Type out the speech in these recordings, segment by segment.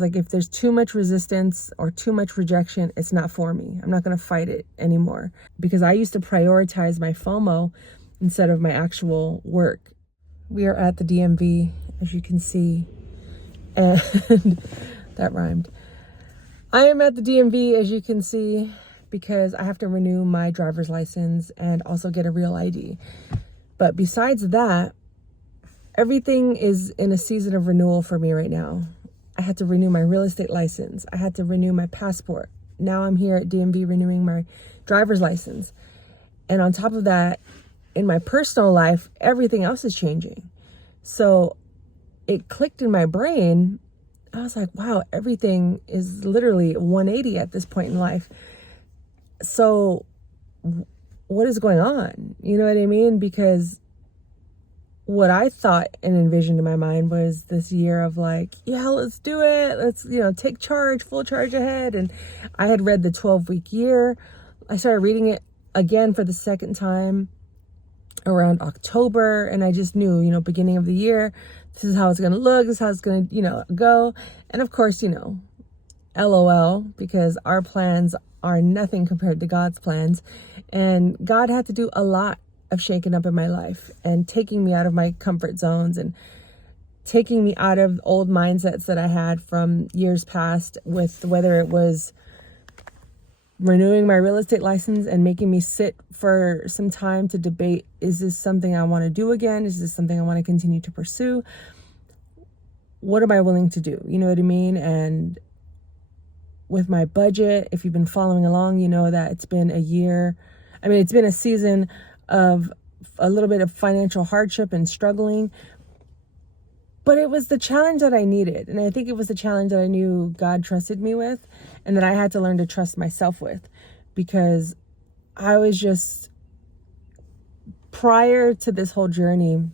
Like, if there's too much resistance or too much rejection, it's not for me. I'm not going to fight it anymore, because I used to prioritize my FOMO instead of my actual work. We are at the DMV, as you can see, and that rhymed. I am at the DMV, as you can see, because I have to renew my driver's license and also get a real ID. But besides that, everything is in a season of renewal for me right now. I had to renew my real estate license. I had to renew my passport. Now I'm here at DMV renewing my driver's license. And on top of that, in my personal life, everything else is changing. So it clicked in my brain. I was like, wow, everything is literally 180 at this point in life. So what is going on? You know what I mean? Because what I thought and envisioned in my mind was this year of like, yeah, let's do it. Let's, take charge, full charge ahead. And I had read the 12-week year. I started reading it again for the second time around October. And I just knew, beginning of the year, this is how it's going to look. This is how it's going to, go. And of course, LOL, because our plans are nothing compared to God's plans. And God had to do a lot of shaking up in my life and taking me out of my comfort zones and taking me out of old mindsets that I had from years past, with whether it was renewing my real estate license and making me sit for some time to debate, is this something I want to do again? Is this something I want to continue to pursue? What am I willing to do? You know what I mean? And with my budget, if you've been following along, you know that it's been a year. It's been a season of a little bit of financial hardship and struggling, but it was the challenge that I needed. And I think it was the challenge that I knew God trusted me with, and that I had to learn to trust myself with, because I was just, prior to this whole journey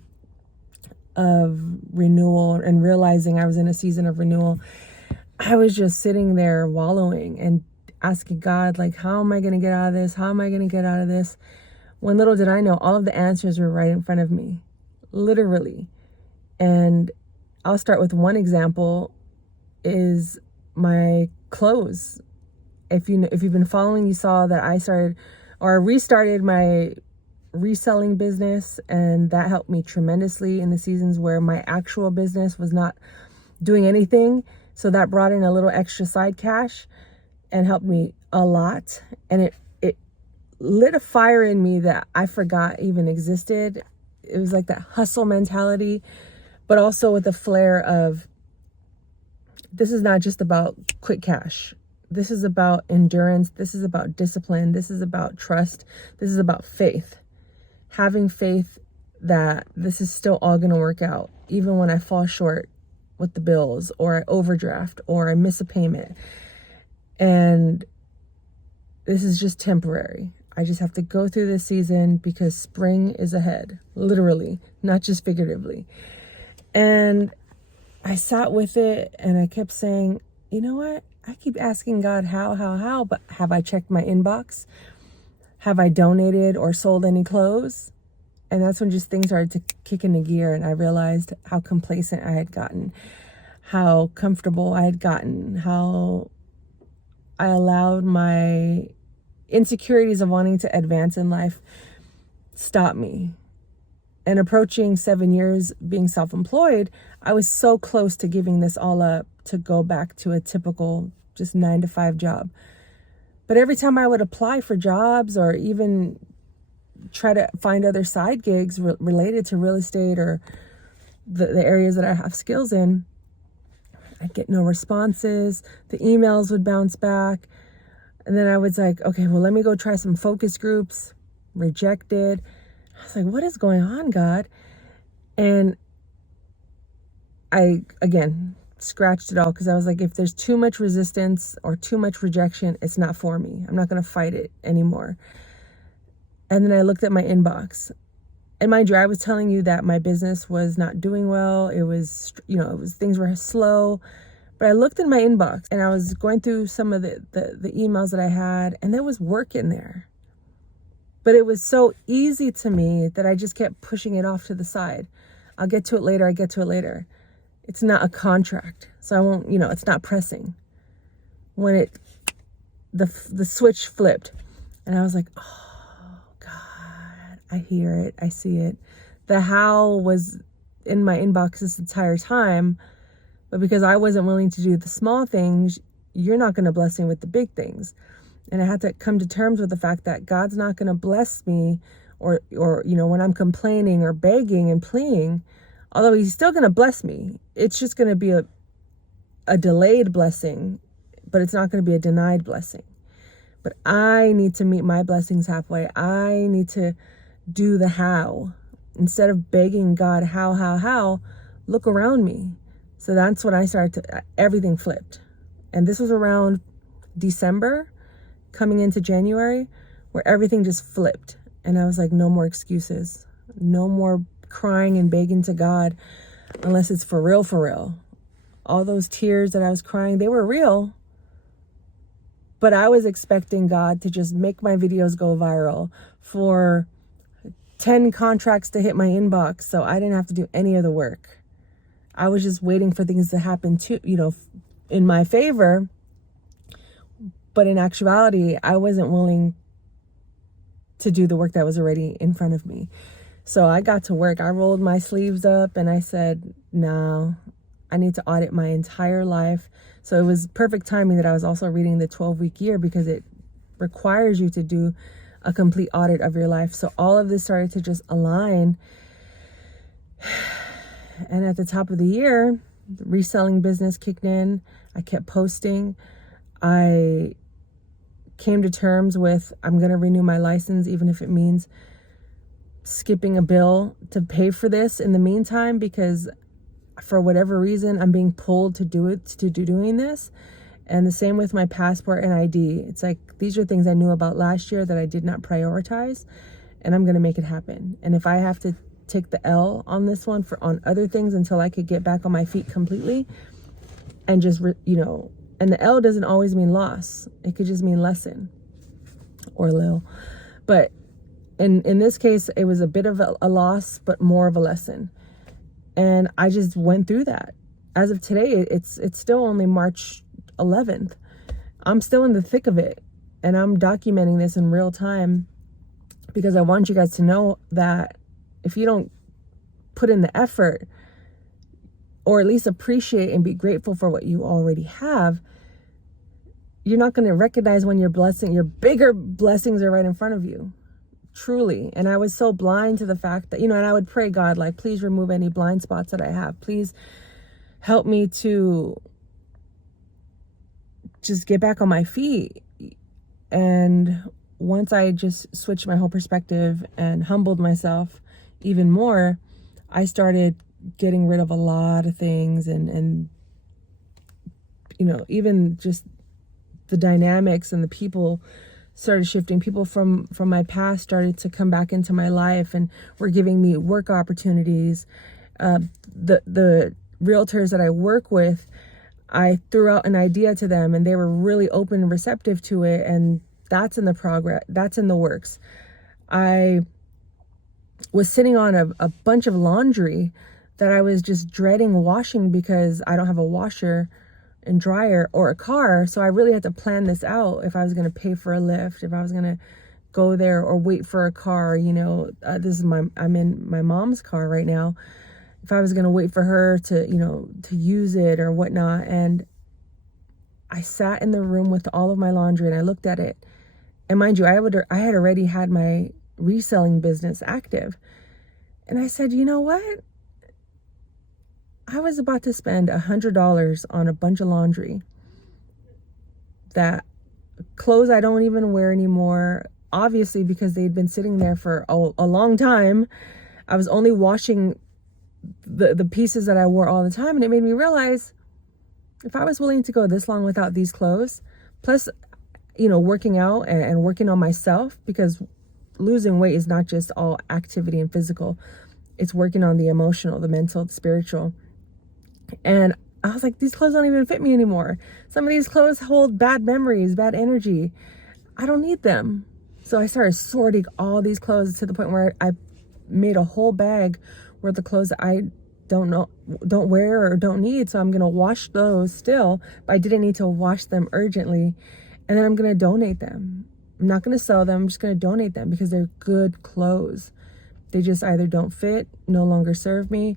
of renewal and realizing I was in a season of renewal, I was just sitting there wallowing and asking God, like, how am I going to get out of this? How am I going to get out of this? When little did I know, all of the answers were right in front of me, literally. And I'll start with one example, is my clothes. If you've been following, you saw that I restarted my reselling business, and that helped me tremendously in the seasons where my actual business was not doing anything. So that brought in a little extra side cash and helped me a lot. And it lit a fire in me that I forgot even existed. It was like that hustle mentality, but also with a flair of, this is not just about quick cash. This is about endurance. This is about discipline. This is about trust. This is about faith. Having faith that this is still all going to work out, even when I fall short with the bills, or I overdraft, or I miss a payment. And this is just temporary. I just have to go through this season because spring is ahead, literally, not just figuratively. And I sat with it, and I kept saying, you know what? I keep asking God, how, but have I checked my inbox? Have I donated or sold any clothes? And that's when just things started to kick into gear, and I realized how complacent I had gotten, how comfortable I had gotten, how I allowed my insecurities of wanting to advance in life stop me. And approaching 7 years being self-employed, I was so close to giving this all up to go back to a typical just 9-to-5 job. But every time I would apply for jobs, or even try to find other side gigs related to real estate or the areas that I have skills in, I'd get no responses. The emails would bounce back. And then I was like, okay, well, let me go try some focus groups. Rejected. I was like, what is going on, God? And I, again, scratched it all, because I was like, if there's too much resistance or too much rejection, it's not for me. I'm not going to fight it anymore. And then I looked at my inbox. And mind you, I was telling you that my business was not doing well. It was, things were slow. But I looked in my inbox, and I was going through some of the emails that I had, and there was work in there. But it was so easy to me that I just kept pushing it off to the side. I'll get to it later. It's not a contract. So I won't, it's not pressing. When the switch flipped, and I was like, oh God, I hear it. I see it. The how was in my inbox this entire time, but because I wasn't willing to do the small things, you're not going to bless me with the big things. And I had to come to terms with the fact that God's not going to bless me or when I'm complaining or begging and pleading, although he's still going to bless me. It's just going to be a delayed blessing, but it's not going to be a denied blessing. But I need to meet my blessings halfway. I need to do the how. Instead of begging God, how, look around me. So that's when I started everything flipped. And this was around December, coming into January, where everything just flipped. And I was like, no more excuses. No more crying and begging to God unless it's for real, for real. All those tears that I was crying, they were real. But I was expecting God to just make my videos go viral, for 10 contracts to hit my inbox so I didn't have to do any of the work. I was just waiting for things to happen in my favor. But in actuality, I wasn't willing to do the work that was already in front of me. So I got to work. I rolled my sleeves up and I said, no, I need to audit my entire life. So it was perfect timing that I was also reading the 12-week year, because it requires you to do a complete audit of your life. So all of this started to just align. And at the top of the year, the reselling business kicked in. I kept posting. I came to terms with, I'm going to renew my license, even if it means skipping a bill to pay for this in the meantime, because for whatever reason, I'm being pulled to doing this. And the same with my passport and ID. It's like, these are things I knew about last year that I did not prioritize, and I'm going to make it happen. And if I have to take the L on this one on other things until I could get back on my feet completely, and just, and the L doesn't always mean loss. It could just mean lesson or Lil. But in this case, it was a bit of a loss, but more of a lesson. And I just went through that. As of today, it's still only March 11th. I'm still in the thick of it. And I'm documenting this in real time, because I want you guys to know that if you don't put in the effort, or at least appreciate and be grateful for what you already have, you're not going to recognize when your bigger blessings are right in front of you. Truly. And I was so blind to the fact that, and I would pray, God, like, please remove any blind spots that I have. Please help me to just get back on my feet. And once I just switched my whole perspective and humbled myself even more, I started getting rid of a lot of things, and even just the dynamics and the people started shifting. People from my past started to come back into my life and were giving me work opportunities. The realtors that I work with, I threw out an idea to them and they were really open and receptive to it, and that's in the progress. That's in the works. I was sitting on a bunch of laundry that I was just dreading washing because I don't have a washer and dryer or a car. So I really had to plan this out. If I was going to pay for a lift, if I was going to go there or wait for a car, I'm in my mom's car right now. If I was going to wait for her to use it or whatnot. And I sat in the room with all of my laundry and I looked at it. And mind you, I had already had my reselling business active. And I said, you know what? I was about to spend $100 on a bunch of laundry, that clothes I don't even wear anymore, obviously, because they'd been sitting there for a long time. I was only washing the pieces that I wore all the time. And it made me realize, if I was willing to go this long without these clothes, plus, working out and working on myself, because losing weight is not just all activity and physical. It's working on the emotional, the mental, the spiritual. And I was like, these clothes don't even fit me anymore. Some of these clothes hold bad memories, bad energy. I don't need them. So I started sorting all these clothes to the point where I made a whole bag worth of clothes that I don't wear or don't need. So I'm going to wash those still, but I didn't need to wash them urgently. And then I'm going to donate them. I'm not going to sell them. I'm just going to donate them because they're good clothes. They just either don't fit, no longer serve me,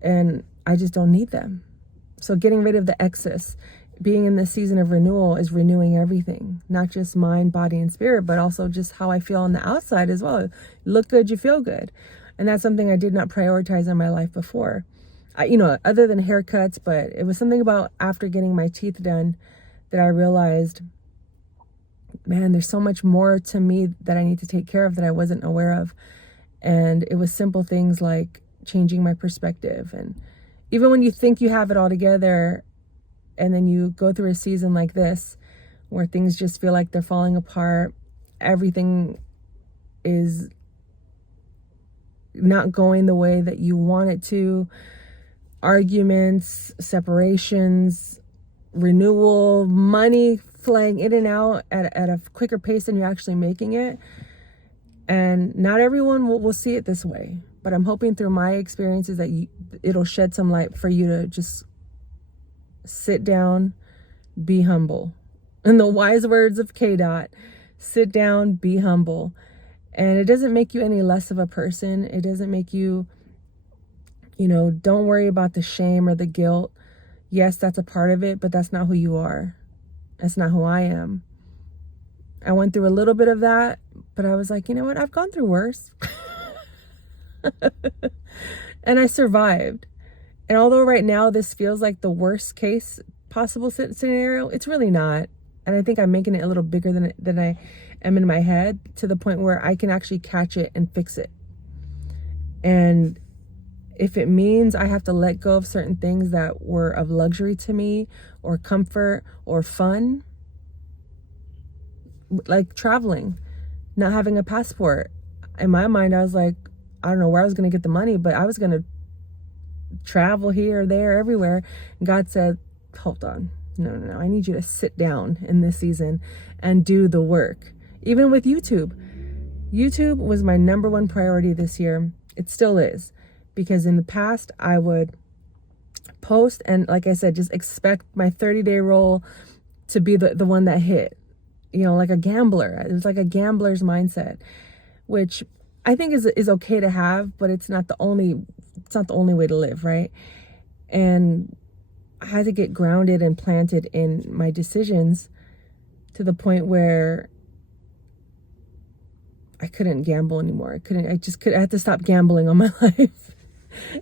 and I just don't need them. So getting rid of the excess, being in this season of renewal is renewing everything, not just mind, body, and spirit, but also just how I feel on the outside as well. You look good, you feel good. And that's something I did not prioritize in my life before. Other than haircuts, but it was something about after getting my teeth done that I realized, man, there's so much more to me that I need to take care of that I wasn't aware of. And it was simple things like changing my perspective. And even when you think you have it all together, and then you go through a season like this where things just feel like they're falling apart, everything is not going the way that you want it to, arguments, separations, renewal, money flying in and out at a quicker pace than you're actually making it. And not everyone will see it this way, but I'm hoping through my experiences that it'll shed some light for you to just sit down, be humble. In the wise words of K-Dot, sit down, be humble. And it doesn't make you any less of a person. It doesn't make you, don't worry about the shame or the guilt. Yes, that's a part of it, but that's not who you are. That's not who I am. I went through a little bit of that, but I was like, you know what? I've gone through worse. And I survived. And although right now this feels like the worst case possible scenario, it's really not. And I think I'm making it a little bigger than I am in my head, to the point where I can actually catch it and fix it. And if it means I have to let go of certain things that were of luxury to me, or comfort, or fun, like traveling, not having a passport. In my mind, I was like, I don't know where I was going to get the money, but I was going to travel here, there, everywhere. And God said, hold on. No. I need you to sit down in this season and do the work. Even with YouTube. YouTube was my number one priority this year. It still is. Because in the past, I would post and, like I said, just expect my 30-day roll to be the one that hit. Like a gambler. It was like a gambler's mindset, which I think is okay to have, but it's not the only way to live, right? And I had to get grounded and planted in my decisions to the point where I couldn't gamble anymore. I had to stop gambling on my life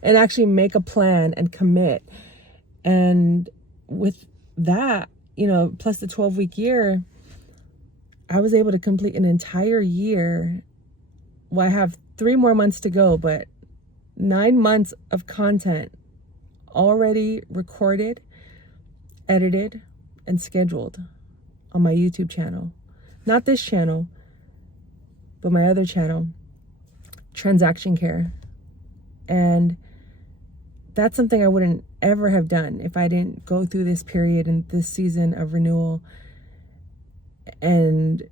and actually make a plan and commit. And with that, plus the 12-week year, I was able to complete an entire year. Well, I have 3 more months to go, but 9 months of content already recorded, edited, and scheduled on my YouTube channel. Not this channel, but my other channel, Transaction Care. And that's something I wouldn't ever have done if I didn't go through this period and this season of renewal and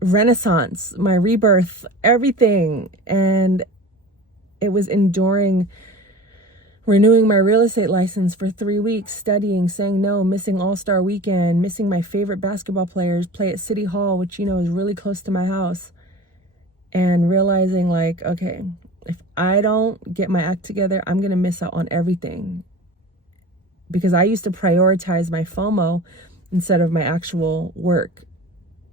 renaissance, my rebirth, everything. And it was enduring renewing my real estate license for 3 weeks, studying, saying no, missing All-Star Weekend, missing my favorite basketball players play at City Hall, which, is really close to my house. And realizing like, okay, if I don't get my act together, I'm going to miss out on everything. Because I used to prioritize my FOMO instead of my actual work,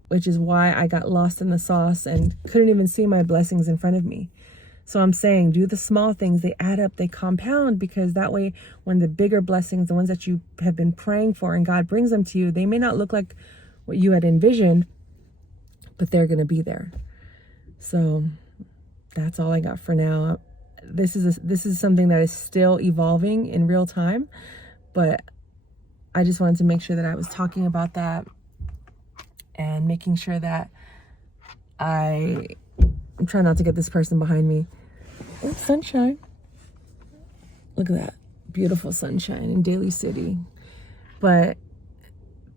which is why I got lost in the sauce and couldn't even see my blessings in front of me. So I'm saying, do the small things. They add up, they compound, because that way, when the bigger blessings, the ones that you have been praying for and God brings them to you, they may not look like what you had envisioned, but they're going to be there. So that's all I got for now. This is something that is still evolving in real time, but I just wanted to make sure that I was talking about that and making sure that I'm trying not to get this person behind me. Oh, sunshine. Look at that. Beautiful sunshine in Daly City. But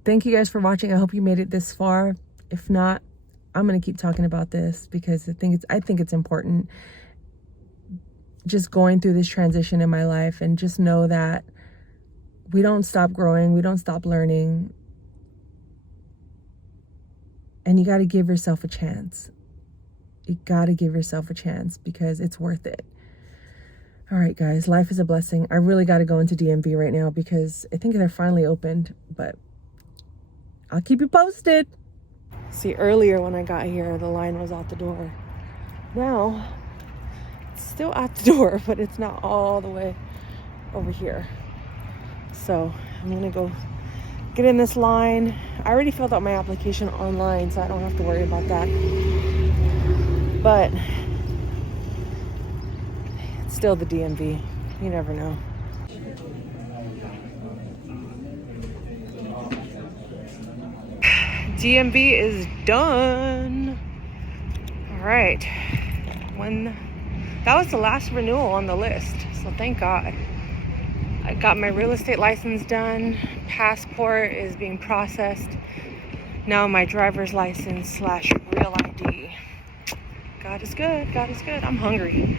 thank you guys for watching. I hope you made it this far. If not, I'm going to keep talking about this because I think it's important. just going through this transition in my life, and just know that we don't stop growing, we don't stop learning, and you got to give yourself a chance. You got to give yourself a chance because it's worth it. All right, guys, life is a blessing. I really got to go into DMV right now because I think they're finally opened, but I'll keep you posted. See, earlier when I got here, the line was out the door. Now, it's still at the door, but it's not all the way over here. So I'm gonna go get in this line. I already filled out my application online, so I don't have to worry about that. But it's still the DMV. You never know. DMV is done. All right. That was the last renewal on the list, so thank God. I got my real estate license done. Passport is being processed. Now my driver's license / real ID. God is good. God is good. I'm hungry.